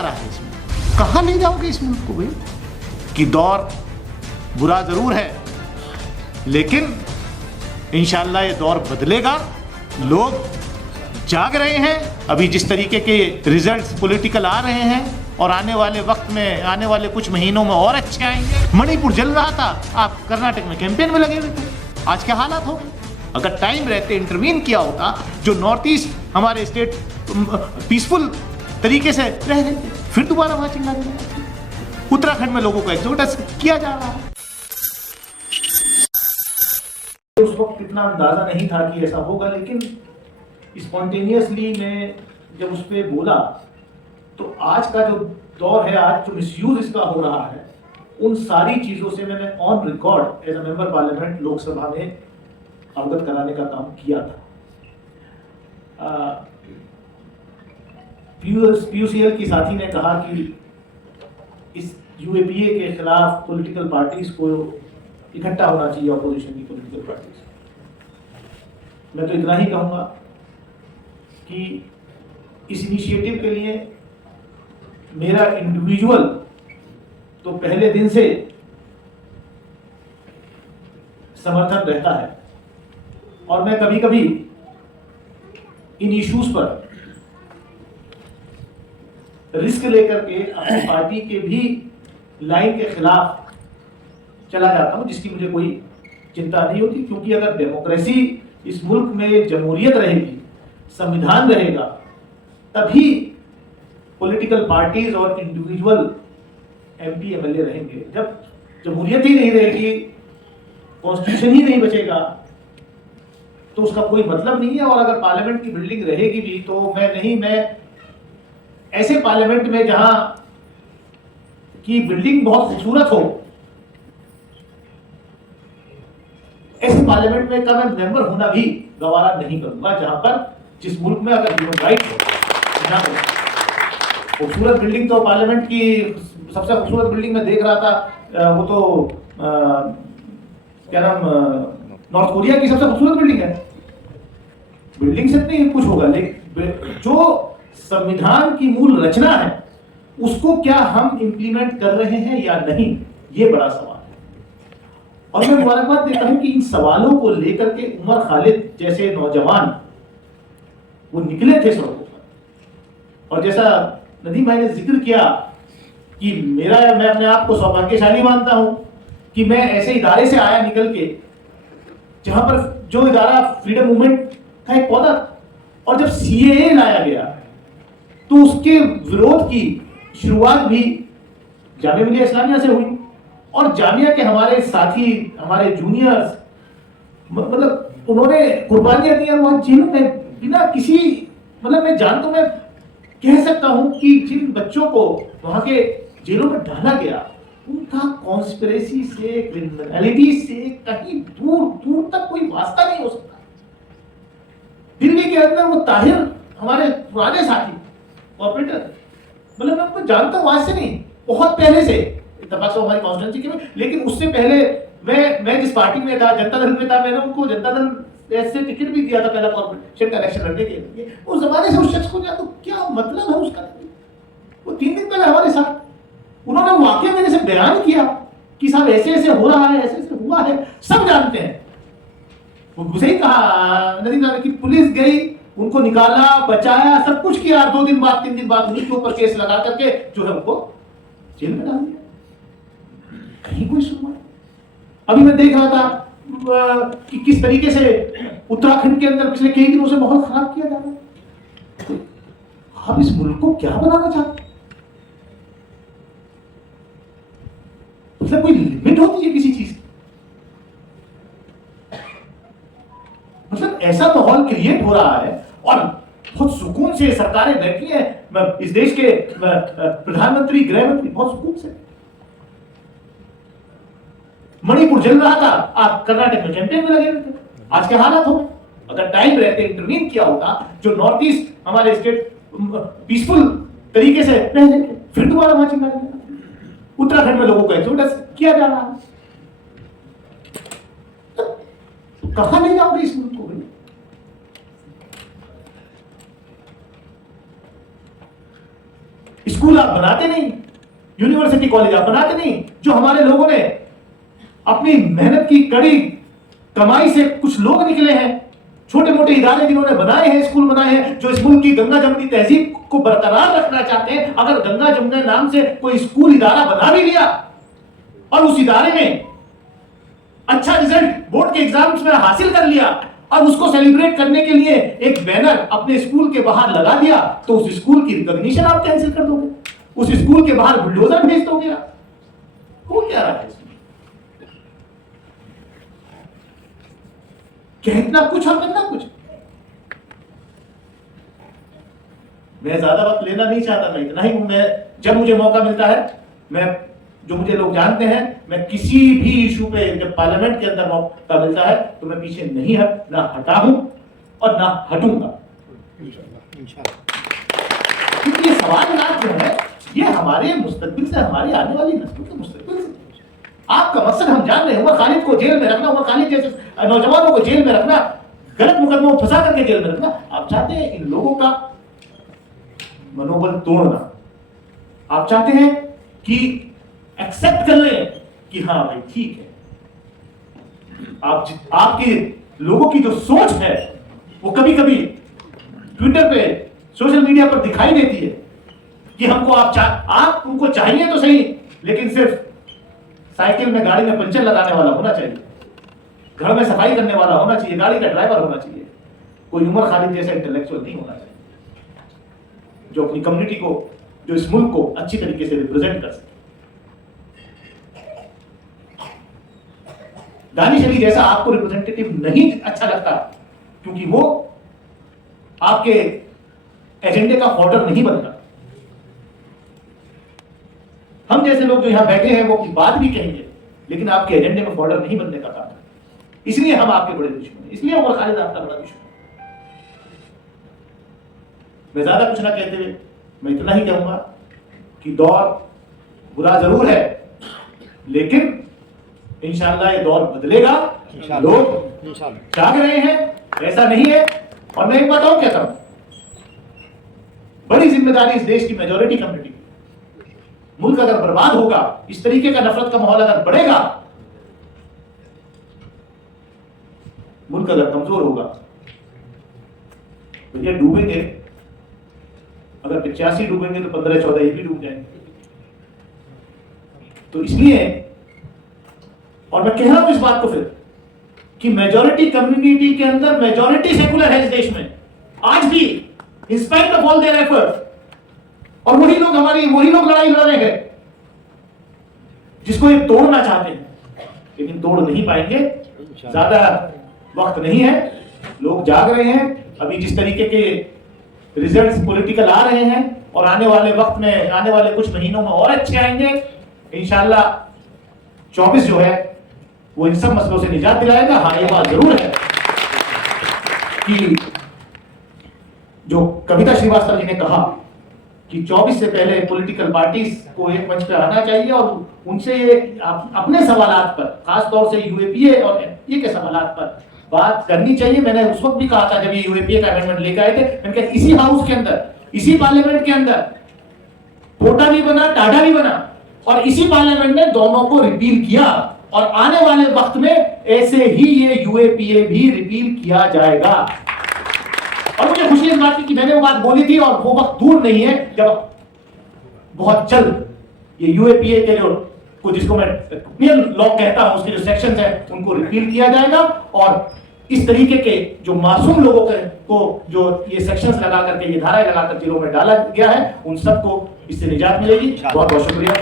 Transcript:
जा रहा है इसमें? कहाँ ले जाओगे इस मुल्क को भाई? कि दौर बुरा जरूर है, लेकिन इंशाअल्लाह ये दौर बदलेगा। लोग जाग रहे हैं। अभी जिस तरीके के रिजल्ट्स पॉलिटिकल आ रहे हैं और आने वाले वक्त में, आने वाले कुछ महीनों में और अच्छे आएंगे। मणिपुर जल रहा था, आप कर्नाटक में कैंपेन में लगे हुए थे। आज क्या हालात हो गए? अगर टाइम रहते इंटरवीन किया होता, जो नॉर्थ ईस्ट हमारे स्टेट पीसफुल तरीके से रह रहे थे, फिर दोबारा वहां चिल्ला रहे हैं। उत्तराखंड में लोगों को एक्सोडस किया जा रहा है। उस वक्त इतना अंदाजा नहीं था कि ऐसा होगा, लेकिन स्पॉन्टेनियसली मैं जब उस पर बोला तो आज का जो दौर है, आज जो मिसयूज इसका हो रहा है, उन सारी चीजों से मैंने on record as a member parliament Lok Sabha में अवगत कराने का काम किया था। पीयूसीएल की साथी ने कहा कि इस यूएपीए के खिलाफ पॉलिटिकल पार्टीज को इकट्ठा होना चाहिए, ऑपोजिशन की पॉलिटिकल पार्टीज। मैं तो इतना ही कहूंगा कि इस इनिशिएटिव के लिए मेरा इंडिविजुअल तो पहले दिन से समर्थन रहता है, और मैं कभी कभी इन इश्यूज पर रिस्क लेकर के अपनी पार्टी के भी लाइन के खिलाफ चला जाता हूं, जिसकी मुझे कोई चिंता नहीं होती। क्योंकि अगर डेमोक्रेसी इस मुल्क में, जमहूरियत रहेगी, संविधान रहेगा, तभी पॉलिटिकल पार्टीज और इंडिविजुअल एमपी एमएलए रहेंगे। जब जमहूरियत ही नहीं रहेगी, कॉन्स्टिट्यूशन ही नहीं बचेगा, तो उसका कोई मतलब नहीं है। और अगर पार्लियामेंट की बिल्डिंग रहेगी भी तो मैं ऐसे पार्लियामेंट में जहां की बिल्डिंग बहुत खूबसूरत हो, ऐसे पार्लियामेंट में का मैं मेंबर होना भी गवारा नहीं करूंगा, जहां पर जिस मुल्क में अगर ह्यूमन राइट हो। खूबसूरत बिल्डिंग तो पार्लियामेंट की सबसे खूबसूरत बिल्डिंग में देख रहा था, वो तो क्या नाम, नॉर्थ कोरिया की सबसे खूबसूरत बिल्डिंग है। बिल्डिंग से नहीं कुछ होगा, लेकिन जो संविधान की मूल रचना है उसको क्या हम इंप्लीमेंट कर रहे हैं या नहीं, ये बड़ा सवाल है। और मैं मुबारकबाद देता हूं कि इन सवालों को लेकर के उमर खालिद जैसे नौजवान वो निकले थे सड़कों पर। और जैसा नदीम भाई ने जिक्र किया कि मैं अपने आप को सौभाग्यशाली मानता हूं कि मैं ऐसे इदारे से आया निकल के, जहां पर जो इदारा फ्रीडम मूवमेंट का एक पौधा, और जब सीएए लाया गया तो उसके विरोध की शुरुआत भी जामिया मिलिया इस्लामिया से हुई। और जामिया के हमारे साथी, हमारे जूनियर्स, मतलब उन्होंने कुर्बानियां दी, और वहां जेल में बिना किसी, मतलब मैं कह सकता हूं कि जिन बच्चों को वहां के जेलों में डाला गया, उनका कॉन्स्पिरेसी से, क्रिमिनलिटी से कहीं दूर दूर तक कोई वास्ता नहीं हो सकता। दिल्ली के अंदर वो ताहिर, हमारे पुराने साथी ऑपरेटर, मतलब मैं उनको जानता हूं आज से नहीं, बहुत पहले से, इत्तेफाक से हमारी कॉन्स्टिट्यूंसी के में, लेकिन उससे पहले मैं जिस पार्टी में था, जनता दल में था, मैंने उनको जनता दल से टिकट भी दिया था पहला कॉर्पोरेशन का इलेक्शन लड़ने के लिए। उस जमाने से उस शख्स को तो क्या मतलब है उसका? वो 3 दिन पहले हमारे साथ, उन्होंने वाकई मेरे से बयान किया कि साहब ऐसे ऐसे हो रहा है, ऐसे ऐसे हुआ है, सब जानते हैं। वो सही कहा नदीम साहब कि पुलिस गई, उनको निकाला, बचाया, सब कुछ किया। 2 दिन बाद, 3 दिन बाद उन्हीं के ऊपर केस लगा करके जो है उनको जेल में डाल दिया। कहीं कोई सुनवाई। अभी मैं देख रहा था कि किस तरीके से उत्तराखंड के अंदर पिछले कई दिनों से माहौल खराब किया जा रहा है। आप इस मुल्क को क्या बनाना चाहते हैं? मतलब कोई लिमिट होती है किसी चीज की? मतलब ऐसा माहौल क्रिएट हो रहा है और बहुत सुकून से सरकारें बैठी हैं, इस देश के प्रधानमंत्री, गृह मंत्री बहुत सुकून से। मणिपुर जल रहा था, आप कर्नाटक में कैंपेन में लगे हुए थे। आज के हालात हो गए। अगर टाइम रहते इंटरवीन किया होता, जो नॉर्थ ईस्ट हमारे स्टेट पीसफुल तरीके से रह रहे थे, फिर दोबारा वहां चिल्ला रहे। उत्तराखंड में लोगों को एक्सोडस किया जा रहा है। तो कहां ले जाओगे इस मुल्क को? स्कूल आप बनाते नहीं, यूनिवर्सिटी कॉलेज आप बनाते नहीं। जो हमारे लोगों ने अपनी मेहनत की कड़ी कमाई से कुछ लोग निकले हैं, छोटे मोटे इदारे जिन्होंने बनाए हैं, स्कूल बनाए हैं, जो इस मुल्क की गंगा जमुनी तहजीब को बरकरार रखना चाहते हैं। अगर गंगा जमुना नाम से कोई स्कूल इदारा बना भी लिया और उस इदारे में अच्छा रिजल्ट बोर्ड के एग्जाम्स में हासिल कर लिया और उसको सेलिब्रेट करने के लिए एक बैनर अपने स्कूल के बाहर लगा दिया, तो उस स्कूल की रिकॉग्निशन आप कैंसिल कर दोगे, उस स्कूल के बाहर बुलडोजर भेज दोगे आप। हो क्या रहा है इसमें? कहना कुछ और करना कुछ। मैं ज्यादा वक्त लेना नहीं चाहता, मैं इतना ही हूं। मैं जब मुझे मौका मिलता है, मैं जो मुझे लोग जानते हैं, मैं किसी भी इशू पे जब पार्लियामेंट के अंदर मौका मिलता है तो मैं पीछे नहीं ना हटा हूं और ना हटूंगा। क्योंकि ये सवाल जो है ये हमारे मुस्तकबिल से, हमारी आने वाली नस्लों के मुस्तकबिल से। आपका मकसद हम जान रहे हैं, उमर खालिद को जेल में रखना, उमर खालिद जैसे नौजवानों को जेल में रखना, गलत मुकदमों में फंसा करके जेल में रखना। आप चाहते हैं इन लोगों का मनोबल तोड़ना, आप चाहते हैं कि एक्सेप्ट कर लें कि हाँ भाई ठीक है। आपके लोगों की जो सोच है वो कभी कभी ट्विटर पे, सोशल मीडिया पर दिखाई देती है कि हमको आप उनको चाहिए तो सही, लेकिन सिर्फ साइकिल में, गाड़ी में पंचर लगाने वाला होना चाहिए, घर में सफाई करने वाला होना चाहिए, गाड़ी का ड्राइवर होना चाहिए, कोई उमर खालिद जैसा इंटेलेक्चुअल नहीं होना चाहिए जो अपनी कम्युनिटी को, जो इस मुल्क को अच्छी तरीके से रिप्रेजेंट कर सके। दानिश अली जैसा आपको रिप्रेजेंटेटिव नहीं अच्छा लगता क्योंकि वो आपके एजेंडे का फॉर्डर नहीं बनता। हम जैसे लोग जो यहां बैठे हैं वो अपनी बात भी कहेंगे, लेकिन आपके एजेंडे में फॉर्डर नहीं बनने का काम है। इसलिए हम आपके बड़े दुश्मन हैं, इसलिए उमर खालिद आपका बड़ा दुश्मन है। मैं ज्यादा कुछ ना कहते हुए मैं इतना ही कहूंगा कि दौर बुरा जरूर है, लेकिन इंशाअल्लाह ये दौर बदलेगा। लोग जाग रहे हैं, ऐसा नहीं है। और मैं एक बात और कहता हूं, बड़ी जिम्मेदारी इस देश की मेजॉरिटी कम्युनिटी की। मुल्क अगर बर्बाद होगा, इस तरीके का नफरत का माहौल अगर बढ़ेगा, मुल्क अगर कमजोर होगा तो ये डूबेंगे। अगर 85 डूबेंगे तो 15-14 ये भी डूब जाएंगे। तो इसलिए, और मैं कह रहा हूं इस बात को फिर, कि मेजॉरिटी कम्युनिटी के अंदर मेजॉरिटी सेकुलर है इस देश में आज भी, in spite of all their efforts. और वही लोग लड़ाई लड़ रहे हैं जिसको ये तोड़ना चाहते हैं, लेकिन तोड़ नहीं पाएंगे। ज्यादा वक्त नहीं है, लोग जाग रहे हैं। अभी जिस तरीके के रिजल्ट्स पॉलिटिकल आ रहे हैं और आने वाले वक्त में, आने वाले कुछ महीनों में और अच्छे आएंगे इंशाअल्लाह। 24 जो है वो इन सब मसलों से निजात दिलाएगा। हाँ, ये बात जरूर है कि जो कविता श्रीवास्तव जी ने कहा कि 24 से पहले पॉलिटिकल पार्टीज को एक मंच पर आना चाहिए और उनसे अपने सवालात पर, खासतौर से यूएपीए और एनपीए के सवालात पर बात करनी चाहिए। मैंने उस वक्त भी कहा था जब ये यूएपीए का अमेंडमेंट लेकर आए थे, मैंने कहा इसी हाउस के अंदर, इसी पार्लियामेंट के अंदर पोटा भी बना, टाडा भी बना, और इसी पार्लियामेंट ने दोनों को रिपील किया। और आने वाले वक्त में ऐसे ही ये यूएपीए भी रिपील किया जाएगा। और मुझे खुशी इस बात की कि मैंने वो बात बोली थी और वो वक्त दूर नहीं है जब बहुत जल्द ये यूएपीए के जो को, जिसको मैं क्रिमिनल लॉ कहता हूं, उसके जो सेक्शंस हैं उनको रिपील किया जाएगा। और इस तरीके के जो मासूम लोगों को जो ये सेक्शंस लगा करके, ये धाराएं लगाकर जेलों में डाला गया है, उन सबको इससे निजात मिलेगी। बहुत बहुत शुक्रिया।